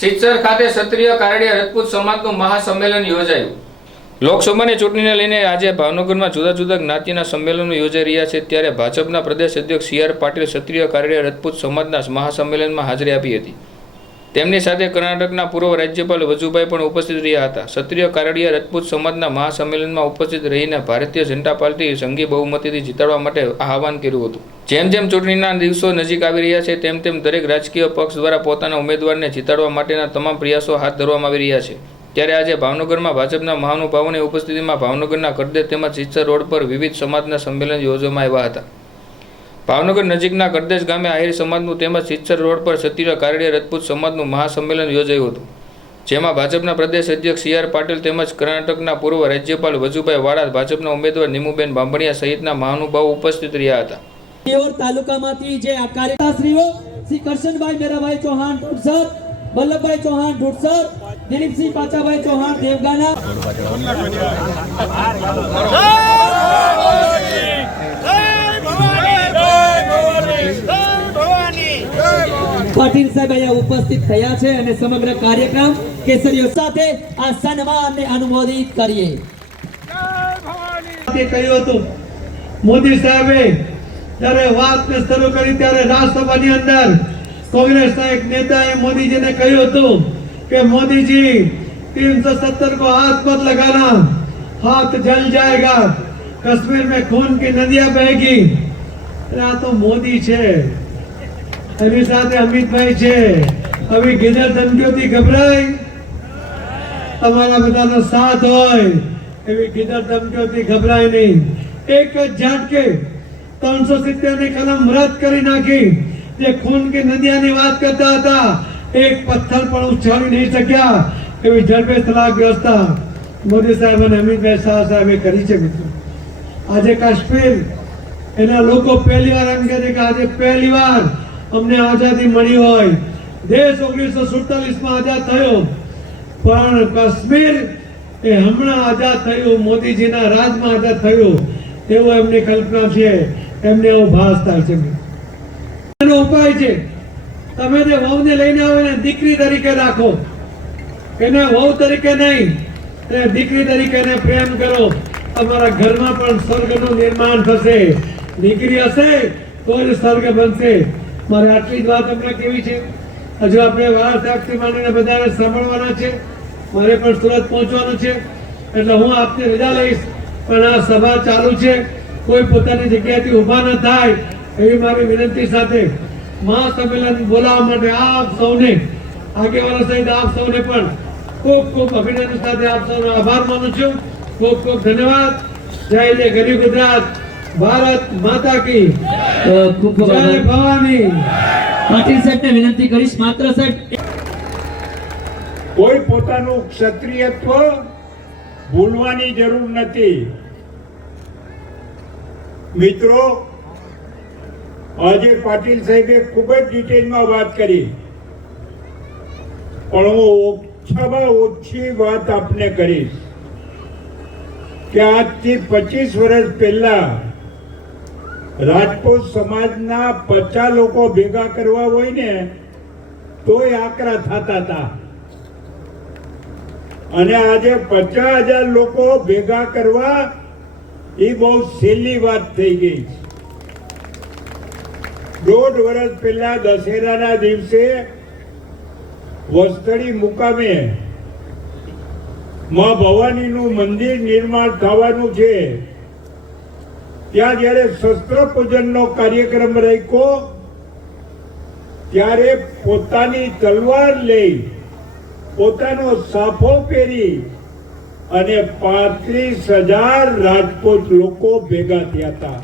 સિત્સર ખાતે ક્ષત્રિય કારડિયા રજપૂત સમાજનું મહાસંમેલન યોજાયું। લોકસભાની ચૂંટણીને લઈને આજે ભાવનગરમાં જુદા જુદા જ્ઞાતિના સંમેલનો યોજાઈ રહ્યા છે, ત્યારે ભાજપના પ્રદેશ અધ્યક્ષ સી આર પાટીલ ક્ષત્રિય કારડિયા રજપૂત સમાજના મહાસંમેલનમાં હાજરી આપી હતી। તેમની સાથે કર્ણાટકના પૂર્વ રાજ્યપાલ વજુભાઈ પણ ઉપસ્થિત રહ્યા હતા। ક્ષત્રિય કારડિયા રજપૂત સમાજના મહાસંમેલનમાં ઉપસ્થિત રહીને ભારતીય જનતા પાર્ટી સંઘી બહુમતીથી જીતાડવા માટે આહવાન કર્યું હતું। જેમ જેમ ચૂંટણીના દિવસો નજીક આવી રહ્યા છે તેમ તેમ દરેક રાજકીય પક્ષ દ્વારા પોતાના ઉમેદવારને જીતાડવા માટેના તમામ પ્રયાસો હાથ ધરવામાં આવી રહ્યા છે। ત્યારે આજે ભાવનગરમાં ભાજપના મહાનુભાવોની ઉપસ્થિતિમાં ભાવનગરના કરદેજ તેમજ સિત્સર રોડ પર વિવિધ સમાજના સંમેલન યોજવામાં આવ્યા હતા। ભાવનગર નજીકના કરદેજ ગામે આહિર સમાજનું તેમજ સિત્સર રોડ પર ક્ષત્રિય કારડિયા રજપૂત સમાજનું મહાસંમેલન યોજાયું હતું, જેમાં ભાજપના પ્રદેશ અધ્યક્ષ સી આર પાટીલ તેમજ કર્ણાટકના પૂર્વ રાજ્યપાલ વજુભાઈ વાળા, ભાજપના ઉમેદવાર નીમુબેન બાંભણિયા સહિતના મહાનુભાવો ઉપસ્થિત રહ્યા હતા। તાલુકામાંથી જે આ કાર્યકર્તાશ્રીઓ શ્રી કરશનભાઈ મેરાભાઈ ચૌહાણ ઢોડસર, વલ્લભભાઈ ચૌહાણ ઢોડસર, દિલીપસિંહ પાચાભાઈ ચૌહાણ દેવગાના, પાટીલ સાહેબ અહીંયા ઉપસ્થિત થયા છે અને સમગ્ર કાર્યક્રમ કેસરીઓ સાથે આ સન્માનને અનુમોદિત કરીએ। કહ્યું હતું મોદી સાહેબે જ્યારે વાતને શરૂ કરી ત્યારે રાજ્યસભાની અંદર કોંગ્રેસના એક નેતાએ મોદીજીને કહ્યું હતું કે મોદીજી 370 को हाथ मत लगाना, हाथ जल जाएगा, कश्मीर में खून की नदियां बहेगी। आ तो मोदी છે, એની સાથે અમિતભાઈ છે। હવે ગીધર ધમકીઓથી ગભરાય, તમારા બધાનો સાથ હોય એવી ગીધર ધમકીઓથી ગભરાય નહીં। એક જ ઝાટકે 370 ની કલમ રદ કરી નાખી। જે ખૂન की નદીઓની વાત કરતા હતા, એક પથ્થર પણ ઉછાળી નહીં શક્યા એવી ઝડપે તલાક વ્યવસ્થા મોદી સાહેબ અને અમિતભાઈ શાહ સાહેબે કરી છે। મિત્રો, આજે કાશ્મીર એના લોકો પહેલી વાર એમ કહે છે કે આજે પહેલી વાર અમને આઝાદી મળી હોય। દેશ 1947 માં આઝાદ થયો, પણ કાશ્મીર એ હમણાં આઝાદ થયું, મોદીજીના રાજમાં આઝાદ થયું એવો એમની કલ્પના છે, એમને એવો ભાસ થાય છે। એનો ઉપાય છે, તમે જે વહુને લઈને આવો ને દીકરી તરીકે રાખો, એને વહુ તરીકે નહીં, એને દીકરી તરીકે એને પ્રેમ કરો। તમારા ઘરમાં પણ સ્વર્ગનું નિર્માણ થશે। દીકરી હશે તો જ સ્વર્ગ બનશે। મારે આટલી જ વાત અમને કેવી છે। હજુ આપણે વાળા સાહેબથી માંડીને બધાને સાંભળવાના છે। મારે પણ સુરત પહોંચવાનું છે, એટલે હું આપને રજા લઈશ, પણ આ સભા ચાલુ છે, કોઈ પોતાની જગ્યાએથી ઊભા ન થાય એવી મારી વિનંતી સાથે મહાસંમેલન બોલાવવા માટે આપ સૌને, આગેવાનો સહિત આપ સૌને પણ ખૂબ ખૂબ અભિનંદન સાથે આપ સૌનો આભાર માનું છું। ખૂબ ખૂબ ધન્યવાદ। જય જય ગરીબ ગુજરાત, ભારત માતા કી જય ભવાની। પાટીલ સાહેબને વિનંતી કરીશ, માત્ર સાહેબ કોઈ પોતાનું ક્ષત્રિયત્વ ભૂલવાની જરૂર નથી। મિત્રો, આજે પાટીલ સાહેબે ખૂબ જ ડિટેલમાં વાત કરી, પણ હું ઓછામાં ઓછી વાત આપને કરીશ કે આજથી 25 વર્ષ પહેલા રાજપૂત સમાજના 50 લોકો ભેગા કરવા હોય ને તોય આકરા થતા હતા, અને આજે 50,000 લોકો ભેગા કરવા એ બહુ સહેલી વાત થઈ ગઈ છે। 1.5 વર્ષ પહેલા દશેરાના દિવસે વસ્તડી મુકામે માં ભવાનીનું મંદિર નિર્માણ થવાનું છે, ત્યાં જ્યારે શસ્ત્ર પૂજનનો કાર્યક્રમ રાખ્યો ત્યારે પોતાની તલવાર લઈ, પોતાનો સાફો પહેરી અને 35,000 રાજપૂત લોકો ભેગા થયા હતા।